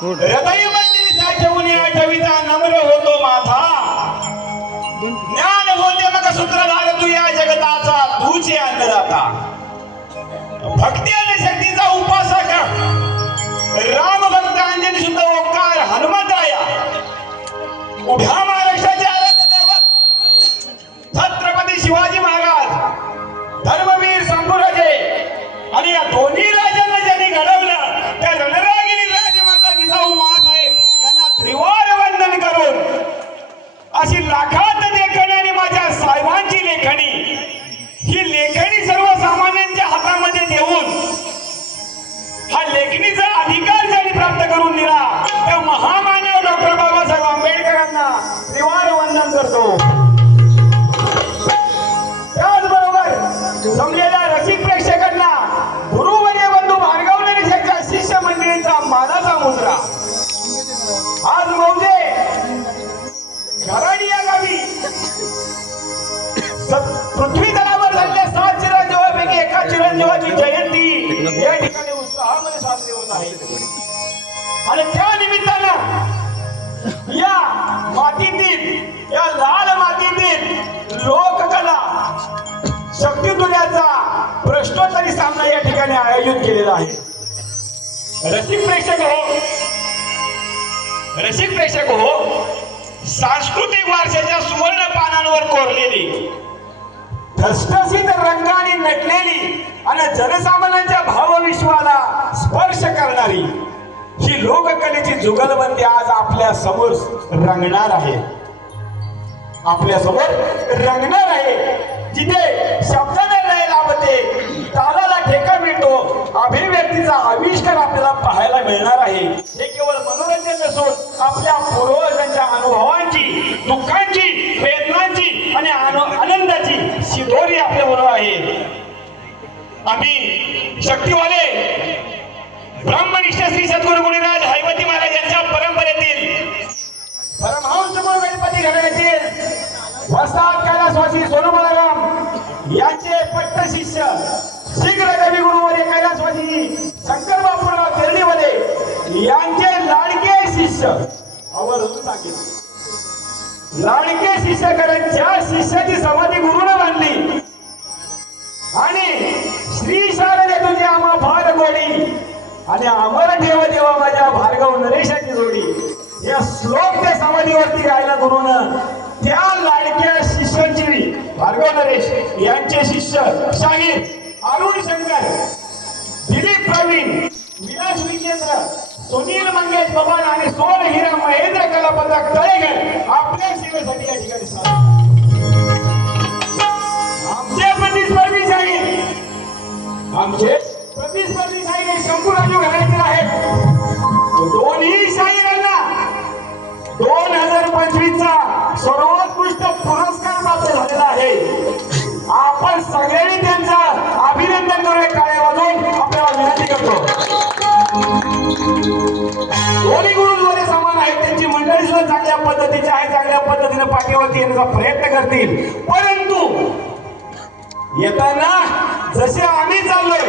हृदय मंदिरी साठवून आठवीचा नम्र होतो माथा. ज्ञान होते मग सूत्रधार तू या जगताचा, तूच अन्नदाता. भक्ती आणि शक्तीचा उपासक राम भक्त अंजनी सुद्धा ओंकार हनुमंतराया. उभ्या महाराष्ट्राचे आराध्य दैवत छत्रपती शिवाजी महाराज, धर्मवीर शंभूराजे आणि या दोन्ही राजांना ज्यांनी घडवलं त्या रणरागिरी राजमाता जिजाऊ माँसाहेब यांना त्रिवार वंदन करून अशी लाखात लेखणी आणि माझ्या साहेबांची लेखणी, ही लेखणी सर्वसामान्यांच्या हातामध्ये देऊन हा लेखणीचा अधिकार ज्यांनी प्राप्त करून दिला त्या महामानव डॉक्टर बाबासाहेब आंबेडकरांना त्रिवार वंदन करतो. त्याचबरोबर जमलेल्या रसिक प्रेक्षकांना गुरुवर्य बंधू भार्गवनरेशांच्या शिष्य मंडळींचा मानाचा मुद्रा. आज मौजे घराडी या गावी पृथ्वी तलावर झालेल्या 7 चिरंजीवांपैकी एका चिरंजीवाची जयंती या ठिकाणी उत्साहामध्ये साजरी होत आहे. आणि त्या निमित्तानं या मातीतील, या लाल मातीतील लोककला शक्तितुल्याचा प्रश्नोत्तरी सामना या ठिकाणी आयोजित केलेला आहे. रसिक प्रेक्षक हो, सांस्कृतिक वारशाच्या सुवर्ण पानांवर कोरलेली, ठसठसीत रंगाने नटलेली आणि जनसामान्यांच्या भावविश्वाला स्पर्श करणारी ही लोककलेची जुगलबंदी आज आपल्या समोर रंगणार आहे. आपल्या समोर रंगणार आहे. जिथे शब्दाने लय लाभते, तालाला ठेका मिळतो, अभिव्यक्तीचा आविष्कार आपल्याला पाहायला मिळणार आहे. हे केवळ मनोरंजन नसून आपल्या पूर्वजांच्या अनुभवांची, दुःखांची, वेदनांची आणि आनंदाची शिदोरी आपल्याबरोबर आहे. आम्ही शक्तिवाले ब्रह्मनिष्ठ श्री सद्गुरू गुणराज हैवती महाराज यांच्या परंपरेतील परमहंस गुरु गणपती घराण्यातील वस्ताद कैलासवासी सोनू बळाराम यांचे पट्ट शिष्य शीघ्र कवी गुरुवर्य कैलासवासी शंकर बापूराव तेरडीवाले यांचे लाडके शिष्य आवर्जून सांगितले. लाडके शिष्य कारण ज्या शिष्याची समाधी गुरुने बांधली आणि श्री शारदे तुझी आम्हा फार गोडी आणि अमर ठेव देवा माझ्या भार्गव नरेशाची जोडी, या श्लोक त्या समाधीवरती गायला गुरुनं त्या लाडक्या शिष्यांची भार्गव नरेश यांचे शिष्य शाहीर अरुण शंकर, दिलीप प्रवीण, विलास विजेंद्र, सुनील मंगेश बबन आणि सोन हिरा महेंद्र कलापंत तळेकर आपल्या सेवेसाठी या ठिकाणी आमचे प्रतिस्पर्धी शाहीर, आमचे प्रतिस्पर्धी शाहीर शंभूराजू घराण्यातील आहेत. दोन्ही शाहिरांना 2025 चा सर्वोत्कृष्ट पुरस्कार प्राप्त झालेला आहे. आपण सगळ्यांनी त्यांचं अभिनंदन करून टाळ्या वाजवून आपल्याला विनंती करतो. दोन्ही गुरुद्वारे समान आहेत, त्यांची मंडळी सुद्धा चांगल्या पद्धतीची आहे, चांगल्या पद्धतीने पाठीवरती येण्याचा प्रयत्न करतील. परंतु येताना जसे आम्ही चाललोय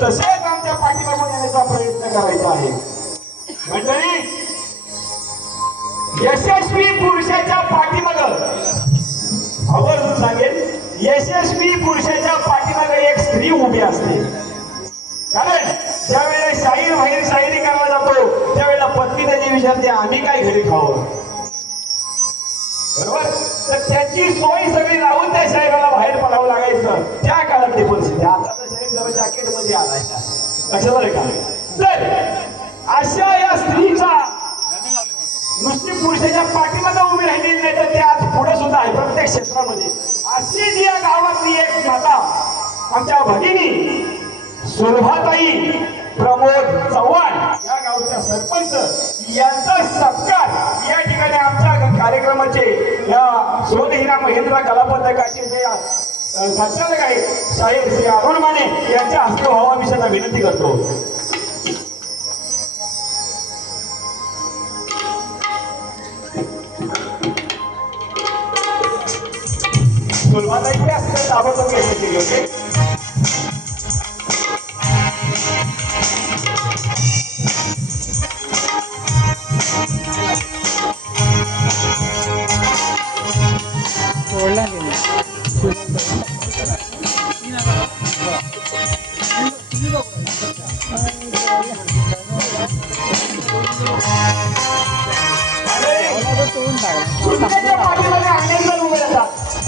तसेच आमच्या पाठीमागून येण्याचा प्रयत्न करायचा आहे. मंडळी, यशस्वी पुरुषाच्या पाठीमाग आवर्जून सांगेल, यशस्वी पुरुषाच्या पाठीमाग एक स्त्री उभी असते. कारण ज्यावेळेला शाहीर बाहेर शाहिरी करायला जातो त्यावेळेला पत्नी त्याची विचारते आम्ही काय घरी खावं, बरोबर? तर त्याची सोय सगळी लावून त्या शाहिराला बाहेर पडावं लागायचं त्या काळातली परिस्थिती. आता तर शाहीर जरा जॅकेट मध्ये आलाय का, लक्षात आलं का? तर अशा या स्त्रीचा नुसती पुरुषाच्या पाठीमागे उभी राहिलेली नाही तर ते आज पुढे सुद्धा आहे प्रत्येक क्षेत्रामध्ये. अशी जी या गावातली एक माता आमच्या भगिनी सुलभाताई प्रमोद चव्हाण या गावच्या सरपंच यांचा सत्कार या ठिकाणी आमच्या कार्यक्रमाचे या सोन हिरा महेंद्र कलापंथकाचे जे संचालक आहे साहेब श्री अरुण माने यांच्या हस्ते व्हावा मी त्यांना विनंती करतो. सुलभाताई पुढे असं ताबडतोब व्यक्त केली होते.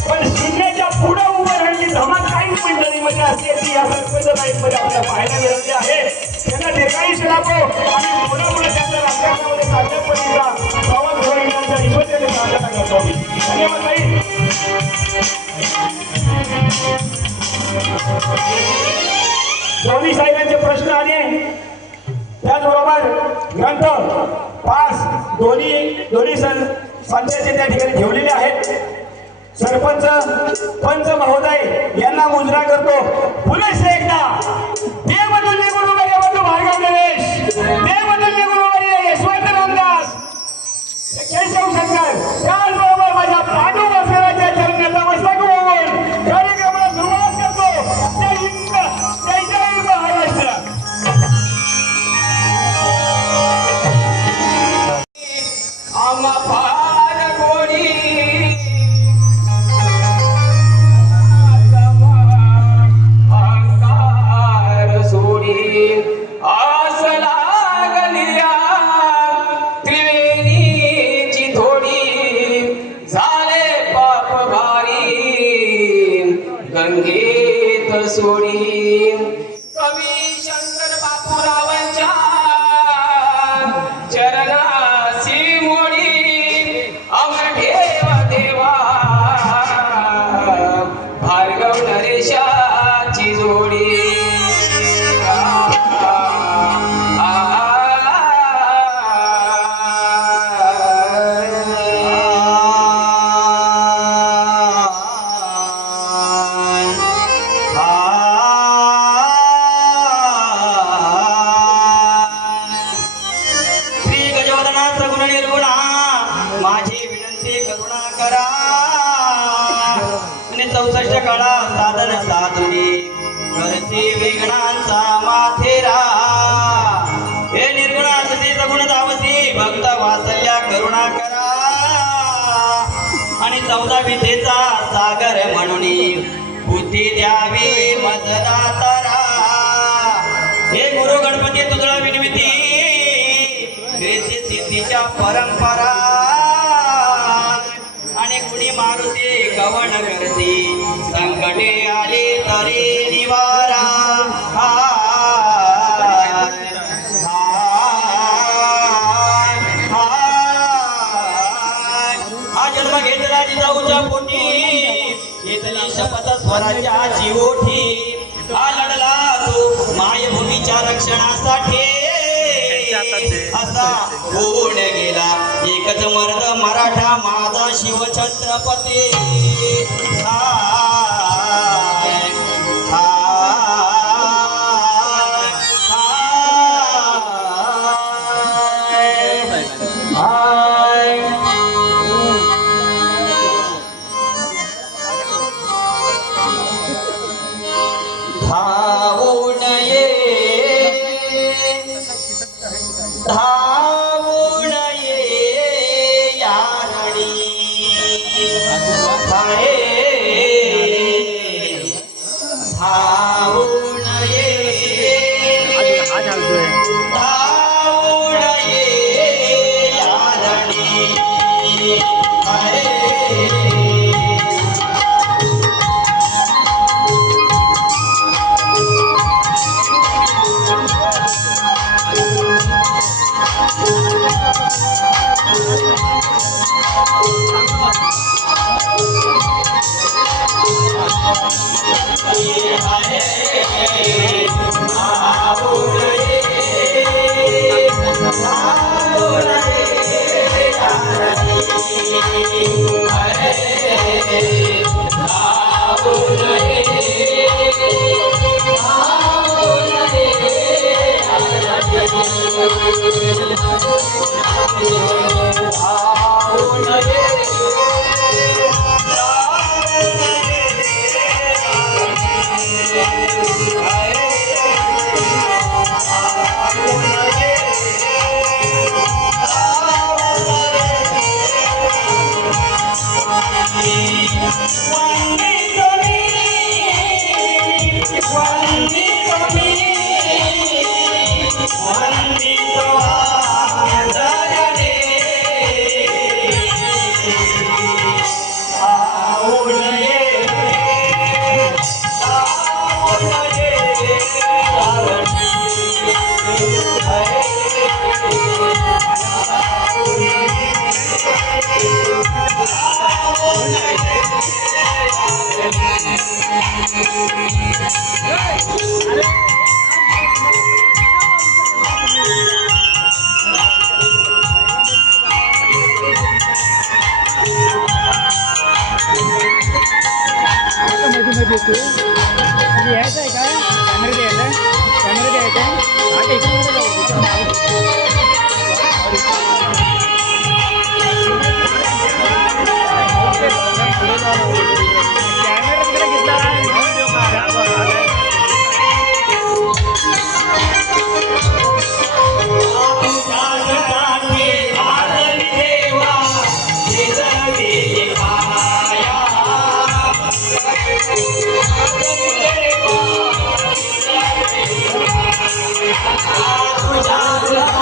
पण शून्याच्या पुढे उभं राहिली धमाक काही मंडळीमध्ये असते ती या सरपंच लाईनमध्ये आपल्याला पाहायला मिळाली आहे. त्यांना दीर्घायुष्य लाभो आणि पुढे पुढे त्यांच्या राजकारणामध्ये चांगल्या पद्धतीचा प्रवास होईल यांच्या ईश्वराने प्रार्थना करतो. धन्यवाद ताई. दोन्ही साहेबांचे प्रश्न आले त्याचबरोबर ग्रंथ पास दोन्ही संचाचे त्या ठिकाणी ठेवलेले आहेत. सरपंच पंच महोदय यांना मुजरा करतो. पुलिस एकदा देवतुल्य गुरुवर्य बंधू भार्गव नरेश, देवतुल्य गुरुवर्य यशवंत रामदास, केशव शंकर, त्याचबरोबर माझ्या पांडू वासराच्या चरणाचा मस्तक होऊन कार्यक्रमाला सुरुवात करतो. जय हिंद, जय जय महाराष्ट्र. आम्हा फार कोणी अहंकार सोडी आस लागलिया त्रिवेणीची थोडी झाले पाप भारी गंगेत सोडी. कवी शंकर बापूरावांच्या चरणासी मोडी अमर ठेव देवा भार्गव नरेशाची जोडी. माझी विनंती करुणा करा. 64 कळा साधन साधुनी करते विघ्नांचा माथेरा. हे निर्गुणासती सगुण तावसी भक्त वासल्या करुणा करा. आणि 14 विद्येचा सागर म्हणून बुद्धी द्यावी मजदातरा. हे गुरु गणपती तुझा विनविती रेती सिद्धीच्या परंपरा. आणि गुणी मारुती गवण करते संकटे आले तरी निवारा. हा जन्म घेतला जिजाऊच्या पोटी घेतली शपथ स्वराज्याची ओठी. हा लढला तो मायभूमीच्या रक्षणासाठी असा होऊन गेला एकच मर्द मराठा माझा शिवछत्रपती. धावून ये धावून ये यारणी. देतो यायचं आहे काय कॅमेरा द्यायचा कॅमेरा द्यायचा हा टेकून कॅमेरा तिकडे घेतला तुझ्या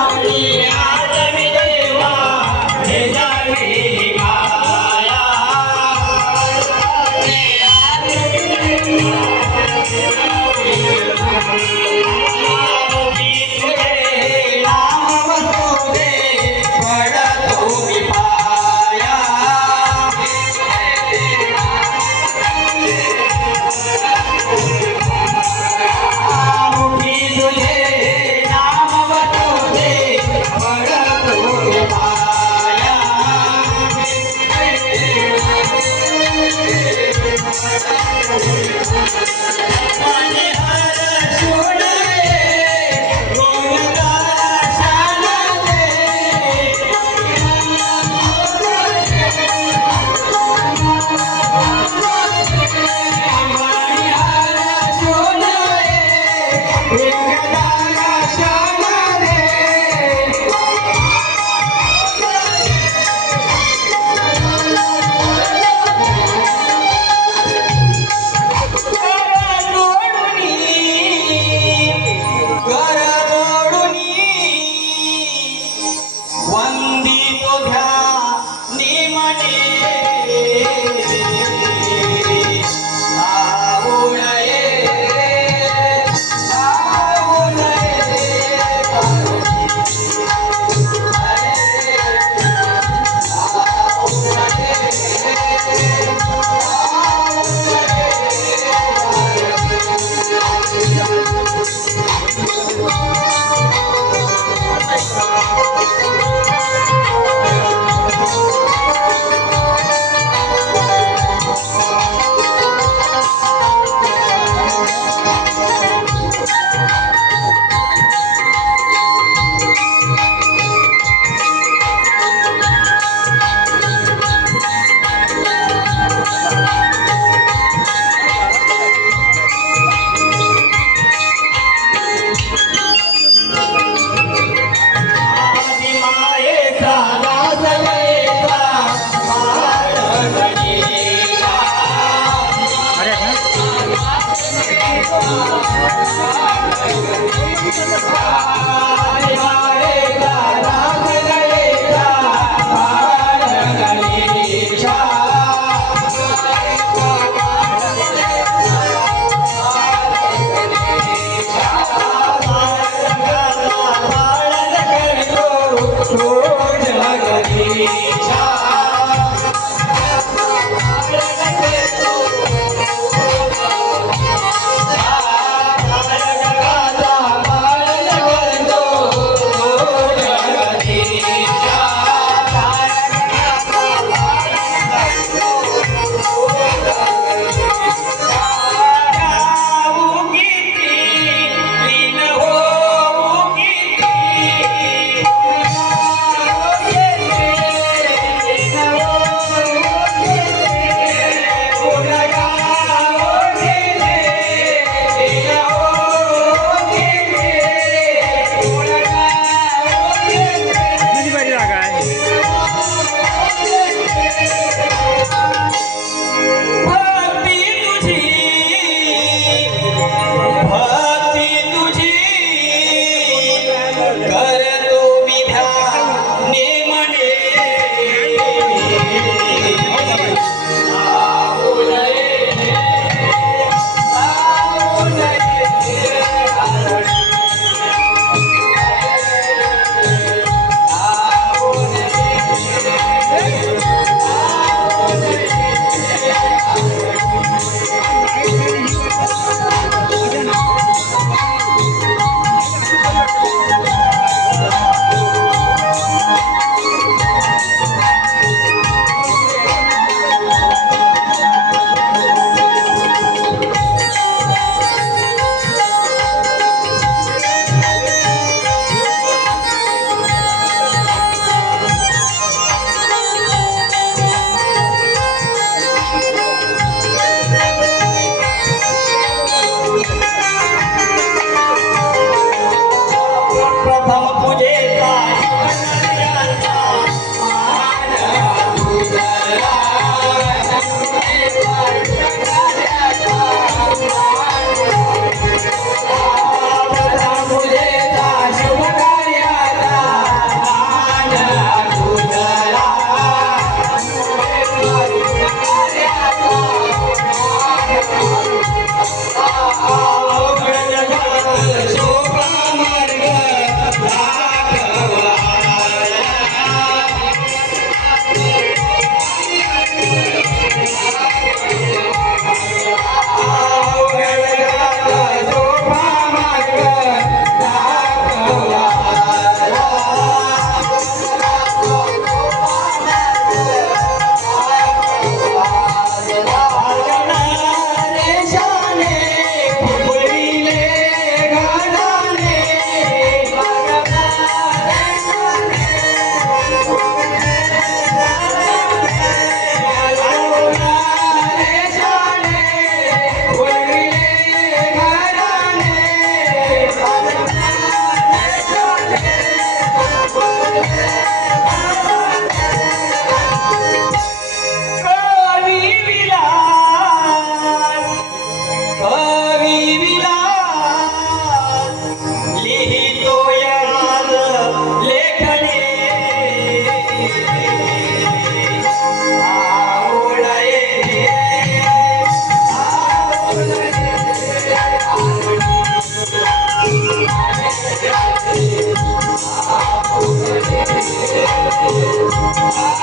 Thank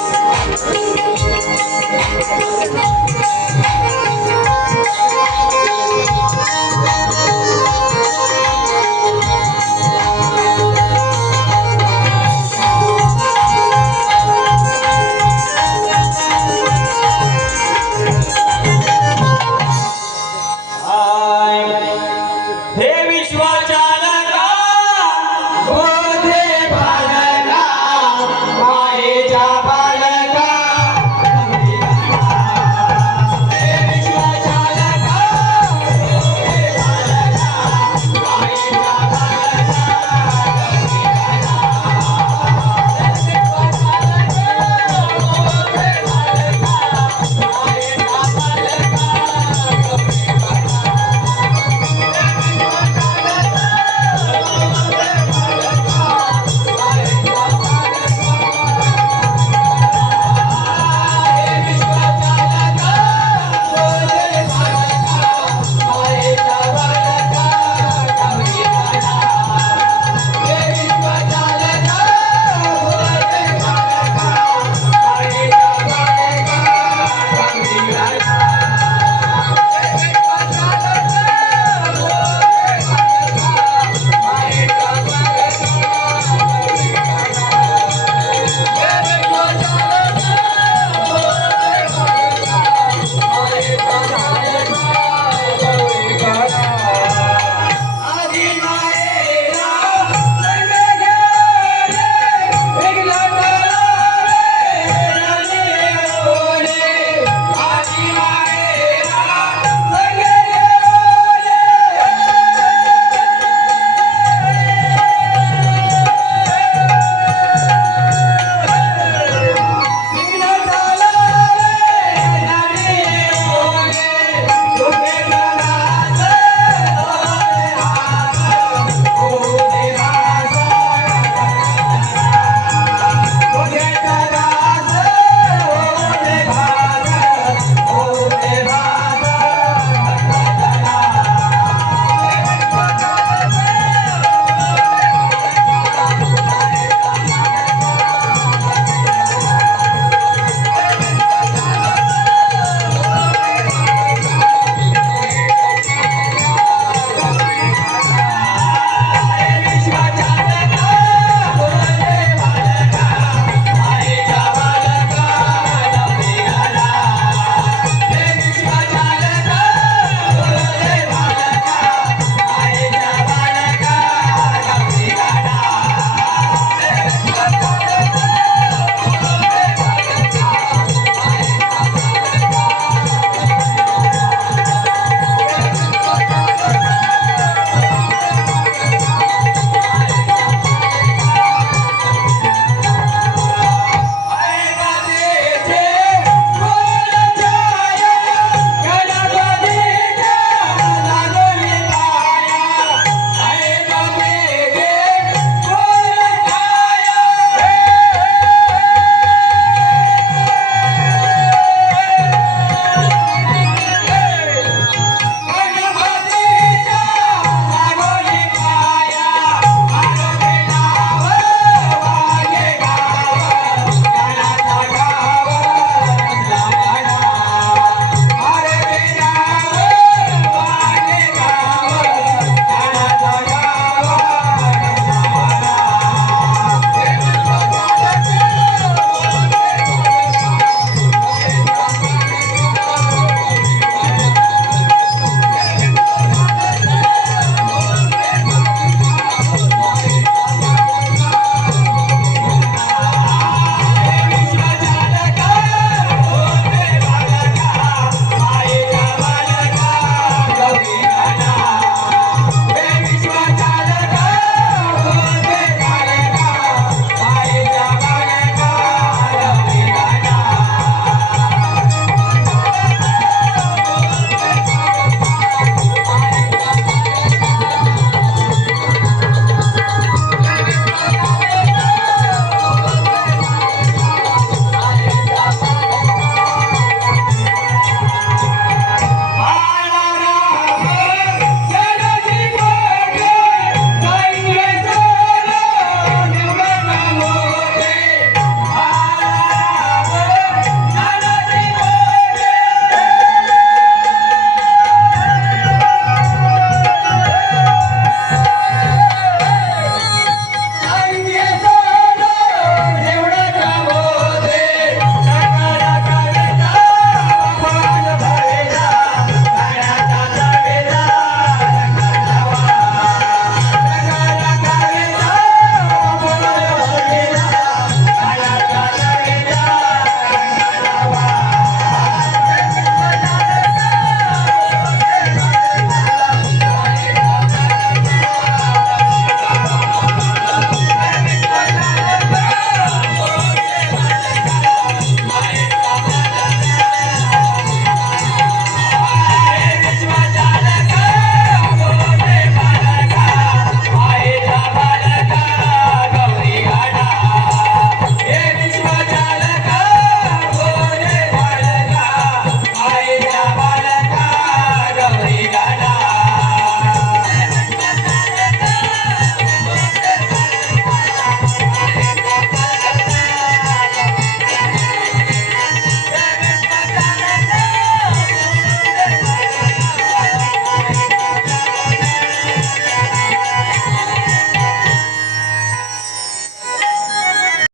you.